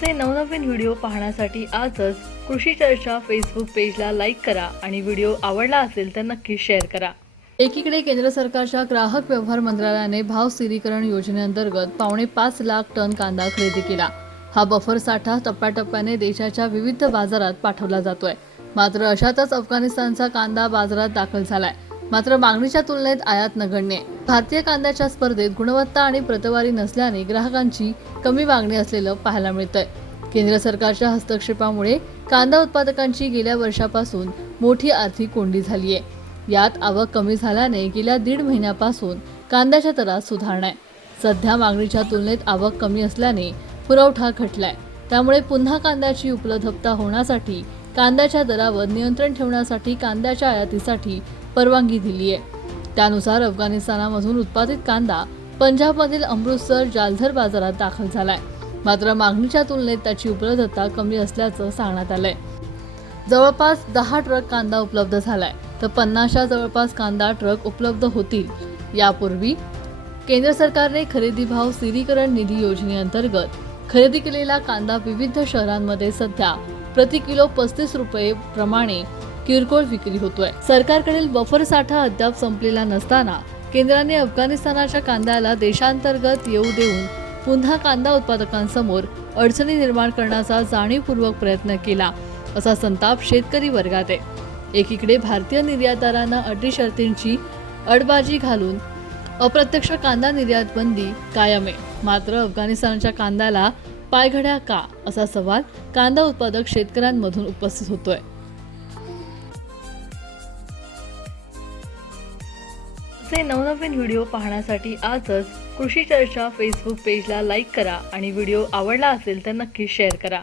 आमचे नवनवीन व्हिडिओ पाहण्यासाठी आजच कृषी चर्चा फेसबुक पेजला लाईक करा आणि व्हिडिओ आवडला असेल तर नक्की शेअर करा. एकीकडे केंद्र सरकारच्या ग्राहक व्यवहार मंत्रालयाने भाव स्थिरीकरण योजनेअंतर्गत पावणे पाच लाख टन कांदा खरेदी केला. हा बफर साठा टप्प्याटप्प्याने देशाच्या विविध बाजारात पाठवला जातोय. मात्र अशातच अफगाणिस्तानचा कांदा बाजारात दाखल झालाय. मात्र मागणीच्या तुलनेत आयात नगण्य आहे. भारतीय कांद्याच्या स्पर्धेत गुणवत्ता आणि प्रतवारी नसल्याने ग्राहकांची कमी मागणी असलेलं पाहायला मिळतंय. केंद्र सरकारच्या हस्तक्षेपामुळे कांदा उत्पादकांची गेल्या वर्षापासून मोठी आर्थिक कोंडी झाली आहे यात आवक कमी झाल्याने गेल्या दीड महिन्यापासून कांद्याच्या दरात सुधारणा आहे. सध्या मागणीच्या तुलनेत आवक कमी असल्याने पुरवठा घटलाय त्यामुळे पुन्हा कांद्याची उपलब्धता होण्यासाठी कांद्याच्या दरावर नियंत्रण ठेवण्यासाठी कांद्याच्या आयातीसाठी परवानगी दिली आहे. त्यानुसार अफगाणिस्तानामधून उत्पादित कांदा पंजाबमधील अमृतसर जालधर बाजारात दाखल झालाय. मात्र मागणीच्या तुलनेत त्याची उपलब्धता कमी असल्याचं सांगण्यात आलंय. जवळपास दहा ट्रक कांदा उपलब्ध झालाय. तर पन्नासच्या जवळपास कांदा ट्रक उपलब्ध होतील. यापूर्वी केंद्र सरकारने खरेदी भाव स्थिरीकरण निधी योजनेअंतर्गत खरेदी केलेला कांदा विविध शहरांमध्ये सध्या प्रति किलो पस्तीस रुपये प्रमाणे किरकोळ विक्री होतोय. सरकारकडील बफर साठा अद्याप संपलेला नसताना केंद्राने अफगाणिस्तानाच्या कांद्याला देशांतर्गत येऊ देऊन पुन्हा कांदा उत्पादकांसमोर अडचणी निर्माण करण्याचा जाणीवपूर्वक प्रयत्न केला असा संताप शेतकरी वर्गात आहे. एकीकडे भारतीय निर्यातदारांना अटी शर्तींची अडबाजी घालून अप्रत्यक्ष कांदा निर्यात बंदी कायम आहे. मात्र अफगाणिस्तानच्या कांद्याला पायघड्या का असा सवाल कांदा उत्पादक शेतकऱ्यांमधून उपस्थित होतोय. असे नवनवीन व्हिडिओ पाहण्यासाठी आजच कृषी चर्चा फेसबुक पेजला लाईक करा आणि व्हिडिओ आवडला असेल तर नक्की शेअर करा.